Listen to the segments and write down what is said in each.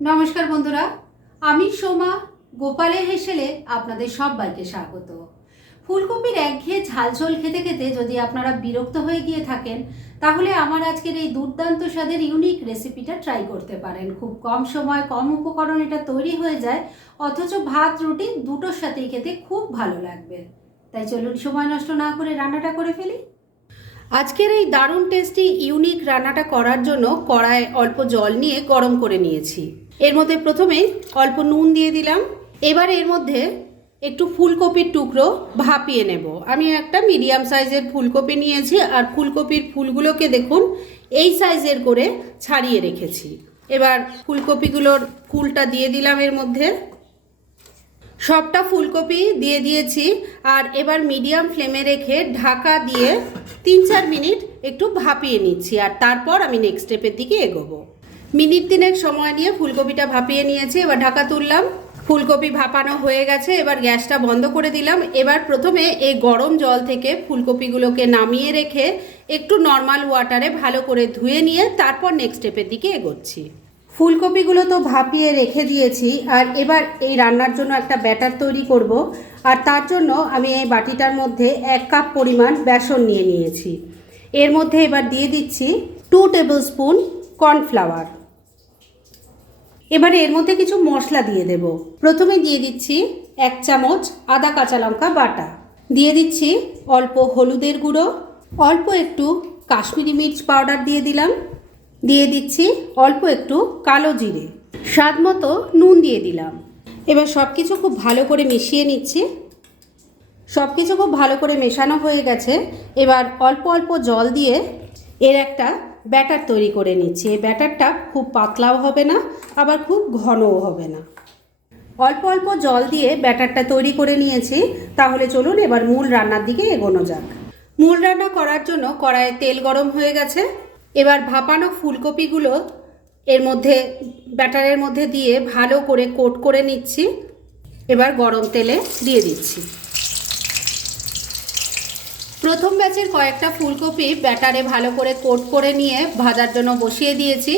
নমস্কার বন্ধুরা, আমি সোমা গোপালে হেসেলে আপনাদের সবাইকে স্বাগত। ফুলকপির একঘেয়ে ঝালঝোল খেতে খেতে যদি আপনারা বিরক্ত হয়ে গিয়ে থাকেন, তাহলে আমার আজকের এই দুর্দান্ত স্বাদের ইউনিক রেসিপিটা ট্রাই করতে পারেন। খুব কম সময় কম উপকরণ এটা তৈরি হয়ে যায়, অথচ ভাত, রুটি দুটোর সাথেই খেতে খুব ভালো লাগবে। তাই চলুন সময় নষ্ট না করে রান্নাটা করে ফেলি। আজকের এই দারুণ টেস্টি ইউনিক রান্নাটা করার জন্য কড়ায় অল্প জল নিয়ে গরম করে নিয়েছি। এর মধ্যে প্রথমে অল্প নুন দিয়ে দিলাম। এবার এর মধ্যে একটু ফুলকপির টুকরো ভাপিয়ে নেব। আমি একটা মিডিয়াম সাইজের ফুলকপি নিয়েছি আর ফুলকপির ফুলগুলোকে দেখুন, এই সাইজের করে ছাড়িয়ে রেখেছি। এবার ফুলকপিগুলোর ফুলটা দিয়ে দিলাম এর মধ্যে। সবটা ফুলকপি দিয়ে দিয়েছি আর এবার মিডিয়াম ফ্লেমে রেখে ঢাকা দিয়ে তিন চার মিনিট একটু ভাপিয়ে নিচ্ছি আর তারপর আমি নেক্সট স্টেপের দিকে এগোবো। মিনিট তিনেক সময় নিয়ে ফুলকপিটা ভাপিয়ে নিয়েছি, এবার ঢাকা তুললাম। ফুলকপি ভাপানো হয়ে গেছে, এবার গ্যাসটা বন্ধ করে দিলাম। এবার প্রথমে এই গরম জল থেকে ফুলকপিগুলোকে নামিয়ে রেখে একটু নর্মাল ওয়াটারে ভালো করে ধুয়ে নিয়ে তারপর নেক্সট স্টেপের দিকে এগোচ্ছি। ফুলকপিগুলো তো ভাপিয়ে রেখে দিয়েছি, আর এবার এই রান্নার জন্য একটা ব্যাটার তৈরি করব। আর তার জন্য আমি এই বাটিটার মধ্যে এক কাপ পরিমাণ বেসন নিয়ে নিয়েছি। এর মধ্যে এবার দিয়ে দিচ্ছি টু টেবিল স্পুন কর্নফ্লাওয়ার এবারে এর মধ্যে কিছু মশলা দিয়ে দেব। প্রথমে দিয়ে দিচ্ছি এক চামচ আদা কাঁচা লঙ্কা বাটা। দিয়ে দিচ্ছি অল্প হলুদের গুঁড়ো, অল্প একটু কাশ্মীরি মির্চ পাউডার দিয়ে দিলাম। দিয়ে দিচ্ছি অল্প একটু কালো জিরে। স্বাদ মতো নুন দিয়ে দিলাম। এবার সব কিছু খুব ভালো করে মিশিয়ে নিচ্ছি। সব কিছু খুব ভালো করে মেশানো হয়ে গেছে। এবার অল্প অল্প জল দিয়ে এর একটা ব্যাটার তৈরি করে নিচ্ছি। এই ব্যাটারটা খুব পাতলাও হবে না, আবার খুব ঘনও হবে না। অল্প অল্প জল দিয়ে ব্যাটারটা তৈরি করে নিয়েছি। তাহলে চলুন এবার মূল রান্নার দিকে এগোনো যাক। মূল রান্না করার জন্য কড়াইয়ে তেল গরম হয়ে গেছে। এবার ভাপানো ফুলকপিগুলো এর মধ্যে, ব্যাটারের মধ্যে দিয়ে ভালো করে কোট করে নিচ্ছি। এবার গরম তেলে দিয়ে দিচ্ছি। প্রথম ব্যাচের কয়েকটা ফুলকপি ব্যাটারে ভালো করে কোট করে নিয়ে ভাজার জন্য বসিয়ে দিয়েছি।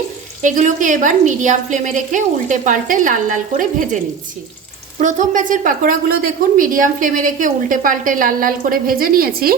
এগুলোকে এবার মিডিয়াম ফ্লেমে রেখে উল্টে পাল্টে লাল লাল করে ভেজে নিচ্ছি। প্রথম ব্যাচের পাকোড়াগুলো দেখুন, মিডিয়াম ফ্লেমে রেখে উল্টে পাল্টে লাল লাল করে ভেজে নিয়েছি।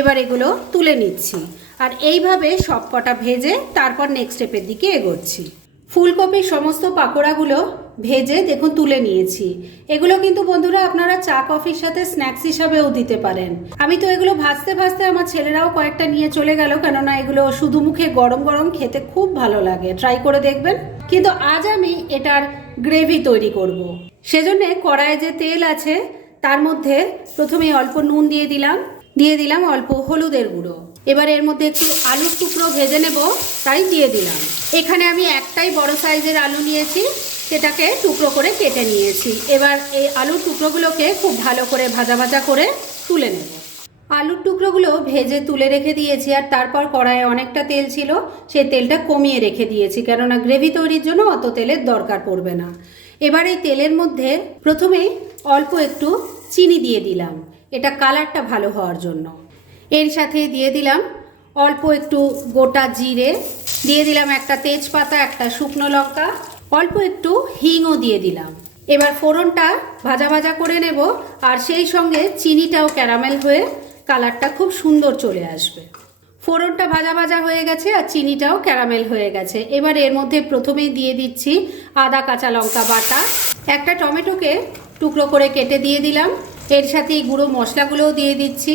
এবার এগুলো তুলে নিচ্ছি। আর এইভাবে সব কটা ভেজে তারপর নেক্সট স্টেপের দিকে এগোচ্ছি। ফুলকপির সমস্ত পাকোড়াগুলো ভেজে দেখুন তুলে নিয়েছি। এগুলো কিন্তু বন্ধুরা আপনারা চা, কফির সাথে স্ন্যাক্স হিসাবেও দিতে পারেন। আমি তো এগুলো ভাজতে ভাজতে আমার ছেলেরাও কয়েকটা নিয়ে চলে গেল, কেননা এগুলো শুধু মুখে গরম গরম খেতে খুব ভালো লাগে। ট্রাই করে দেখবেন। কিন্তু আজ আমি এটার গ্রেভি তৈরি করব। সেজন্য কড়াইয়ে যে তেল আছে, তার মধ্যে প্রথমে অল্প নুন দিয়ে দিলাম। দিয়ে দিলাম অল্প হলুদের গুঁড়ো। এবার এর মধ্যে একটু আলুর টুকরো ভেজে নেব, তাই দিয়ে দিলাম। এখানে আমি একটাই বড় সাইজের আলু নিয়েছি, সেটাকে টুকরো করে কেটে নিয়েছি। এবার এই আলুর টুকরোগুলোকে খুব ভালো করে ভাজা ভাজা করে তুলে নেব। আলুর টুকরোগুলো ভেজে তুলে রেখে দিয়েছি, আর তারপর কড়াইয়ে অনেকটা তেল ছিল, সেই তেলটা কমিয়ে রেখে দিয়েছি, কেননা গ্রেভি তৈরির জন্য অত তেলের দরকার পড়বে না। এবার এই তেলের মধ্যে প্রথমে অল্প একটু চিনি দিয়ে দিলাম। এটা কালারটা ভালো হওয়ার জন্য। এর সাথে দিয়ে দিলাম অল্প একটু গোটা জিরে, দিয়ে দিলাম একটা তেজপাতা, একটা শুকনো লঙ্কা, অল্প একটু হিংও দিয়ে দিলাম। এবার ফোড়নটা ভাজা ভাজা করে নেব আর সেই সঙ্গে চিনিটাও ক্যারামেল হয়ে কালারটা খুব সুন্দর চলে আসবে। ফোড়নটা ভাজা ভাজা হয়ে গেছে আর চিনিটাও ক্যারামেল হয়ে গেছে। এবার এর মধ্যে প্রথমেই দিয়ে দিচ্ছি আদা, কাঁচা লঙ্কা বাটা। একটা টমেটোকে টুকরো করে কেটে দিয়ে দিলাম। এর সাথে এই গুঁড়ো মশলাগুলোও দিয়ে দিচ্ছি।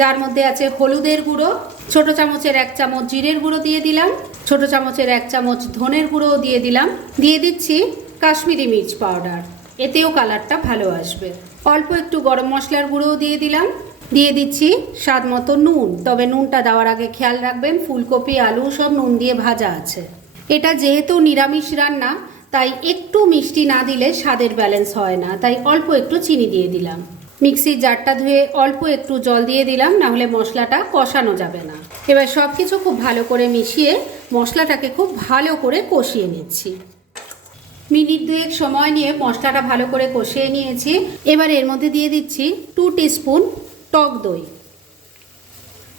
যার মধ্যে আছে হলুদের গুঁড়ো, ছোট চামচের এক চামচ জিরের গুঁড়ো দিয়ে দিলাম, ছোট চামচের এক চামচ ধনের গুঁড়োও দিয়ে দিলাম। দিয়ে দিচ্ছি কাশ্মীরি মির্চ পাউডার, এতেও কালারটা ভালো আসবে। অল্প একটু গরম মশলার গুঁড়োও দিয়ে দিলাম। দিয়ে দিচ্ছি স্বাদ মতো নুন, তবে নুনটা দেওয়ার আগে খেয়াল রাখবেন, ফুলকপি, আলু সব নুন দিয়ে ভাজা আছে। এটা যেহেতু নিরামিষ রান্না, তাই একটু মিষ্টি না দিলে স্বাদের ব্যালেন্স হয় না, তাই অল্প একটু চিনি দিয়ে দিলাম। মিক্সির জারটা ধুয়ে অল্প একটু জল দিয়ে দিলাম না হলে মশলাটা কষানো যাবে না। এবার সব কিছু খুব ভালো করে মিশিয়ে মশলাটাকে খুব ভালো করে কষিয়ে নিচ্ছি। মিনিট দুয়েক সময় নিয়ে মশলাটা ভালো করে কষিয়ে নিয়েছি। এবার এর মধ্যে দিয়ে দিচ্ছি টু টিস্পুন টক দই।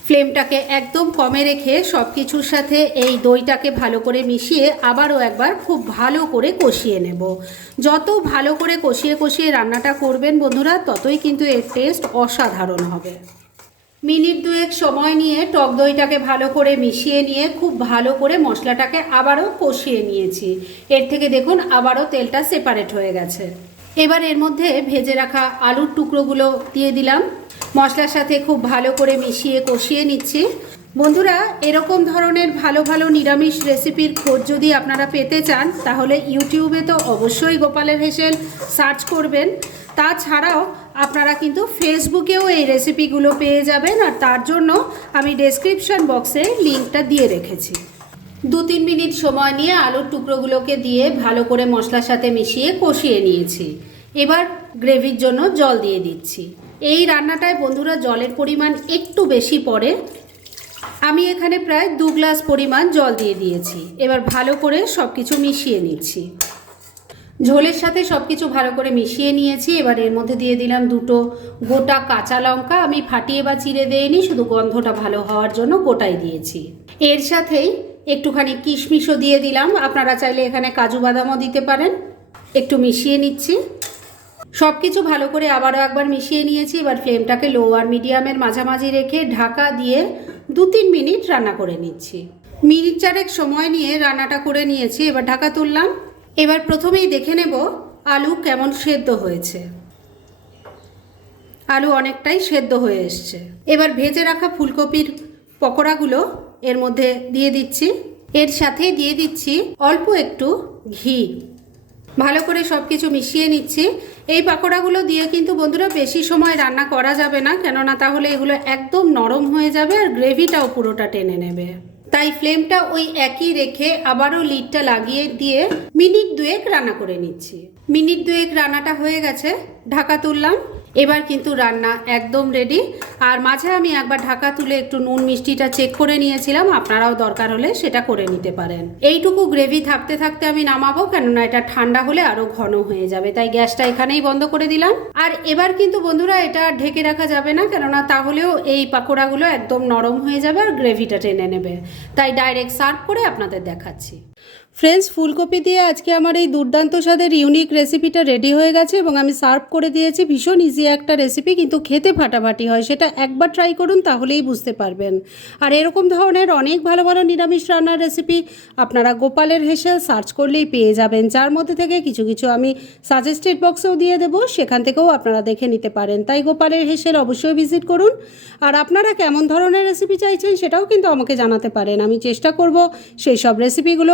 ফ্লেমটাকে একদম কমে রেখে সব কিছুর সাথে এই দইটাকে ভালো করে মিশিয়ে আবারও একবার খুব ভালো করে কষিয়ে নেব। যত ভালো করে কষিয়ে কষিয়ে রান্নাটা করবেন বন্ধুরা, ততই কিন্তু এর টেস্ট অসাধারণ হবে। মিনিট দুয়েক সময় নিয়ে টক দইটাকে ভালো করে মিশিয়ে নিয়ে খুব ভালো করে মশলাটাকে আবারও কষিয়ে নিয়েছি। এর থেকে দেখুন, আবারও তেলটা সেপারেট হয়ে গেছে। এবার এর মধ্যে ভেজে রাখা আলুর টুকরোগুলো দিয়ে দিলাম। মশলার সাথে খুব ভালো করে মিশিয়ে কষিয়ে নিচ্ছি। বন্ধুরা, এরকম ধরনের ভালো ভালো নিরামিষ রেসিপির খোঁজ যদি আপনারা পেতে চান, তাহলে ইউটিউবে তো অবশ্যই গোপালের হেসেল সার্চ করবেন। তাছাড়াও আপনারা কিন্তু ফেসবুকেও এই রেসিপিগুলো পেয়ে যাবেন, আর তার জন্য আমি ডেসক্রিপশন বক্সে লিঙ্কটা দিয়ে রেখেছি। দু তিন মিনিট সময় নিয়ে আলুর টুকরোগুলোকে দিয়ে ভালো করে মশলার সাথে মিশিয়ে কষিয়ে নিয়েছি। এবার গ্রেভির জন্য জল দিয়ে দিচ্ছি। এই রান্নাটায় বন্ধুরা জলের পরিমাণ একটু বেশি পড়ে। আমি এখানে প্রায় দু গ্লাস পরিমাণ জল দিয়ে দিয়েছি। এবার ভালো করে সব কিছু মিশিয়ে নিচ্ছি। ঝোলের সাথে সব কিছু ভালো করে মিশিয়ে নিয়েছি। এবার এর মধ্যে দিয়ে দিলাম দুটো গোটা কাঁচা লঙ্কা। আমি ফাটিয়ে বা চিড়ে দেইনি, শুধু গন্ধটা ভালো হওয়ার জন্য গোটাই দিয়েছি। এর সাথেই একটুখানি কিশমিশও দিয়ে দিলাম। আপনারা চাইলে এখানে কাজু বাদামও দিতে পারেন। একটু মিশিয়ে নিচ্ছি। সব কিছু ভালো করে আবারও একবার মিশিয়ে নিয়েছি। এবার ফ্লেমটাকে লো আর মিডিয়ামের মাঝামাঝি রেখে ঢাকা দিয়ে দু তিন মিনিট রান্না করে নিচ্ছি। মিনিট চারেক সময় নিয়ে রান্নাটা করে নিয়েছি। এবার ঢাকা তুললাম। এবার প্রথমেই দেখে নেব আলু কেমন সেদ্ধ হয়েছে। আলু অনেকটাই সেদ্ধ হয়ে এসছে। এবার ভেজে রাখা ফুলকপির পকোড়াগুলো এর মধ্যে দিয়ে দিচ্ছি। এর সাথে দিয়ে দিচ্ছি অল্প একটু ঘি। ভালো করে সব কিছু মিশিয়ে নিচ্ছি। এই পাকোড়াগুলো দিয়ে কিন্তু বন্ধুরা বেশি সময় রান্না করা যাবে না, কেননা তাহলে এগুলো একদম নরম হয়ে যাবে আর গ্রেভিটাও পুরোটা টেনে নেবে। তাই ফ্লেমটা ওই একই রেখে আবারও লিডটা লাগিয়ে দিয়ে মিনিট দুয়েক রান্না করে নিচ্ছি। মিনিট দুয়েক রান্নাটা হয়ে গেছে, ঢাকা তুললাম। এবার কিন্তু রান্না একদম রেডি আর মাঝে আমি একবার ঢাকা তুলে একটু নুন মিষ্টিটা চেক করে নিয়েছিলাম, আপনারাও দরকার হলে সেটা করে নিতে পারেন। এইটুকু গ্রেভি থাকতে থাকতে আমি নামাবো, কেননা এটা ঠান্ডা হলে আরও ঘন হয়ে যাবে, তাই গ্যাসটা এখানেই বন্ধ করে দিলাম। আর এবার কিন্তু বন্ধুরা এটা ঢেকে রাখা যাবে না, কেননা তাহলেও এই পাকোড়াগুলো একদম নরম হয়ে যাবে আর গ্রেভিটা টেনে নেবে। তাই ডাইরেক্ট সার্ভ করে আপনাদের দেখাচ্ছি। ফ্রেন্ডস ফুলকপি দিয়ে আজকে আমার এই দুর্দান্ত স্বাদের ইউনিক রেসিপিটা রেডি হয়ে গেছে এবং আমি সার্ভ করে দিয়েছি। ভীষণ ইজি একটা রেসিপি কিন্তু খেতে ফাটাফাটি হয়। সেটা একবার ট্রাই করুন, তাহলেই বুঝতে পারবেন। আর এরকম ধরনের অনেক ভালো ভালো নিরামিষ রান্নার রেসিপি আপনারা গোপালের হেসেল সার্চ করলেই পেয়ে যাবেন। যার মধ্যে থেকে কিছু কিছু আমি সাজেস্টেড বক্সেও দিয়ে দেবো, সেখান থেকেও আপনারা দেখে নিতে পারেন। তাই গোপালের হেসেল অবশ্যই ভিজিট করুন। আর আপনারা কেমন ধরনের রেসিপি চাইছেন, সেটাও কিন্তু আমাকে জানাতে পারেন। আমি চেষ্টা করব সেই সব রেসিপিগুলো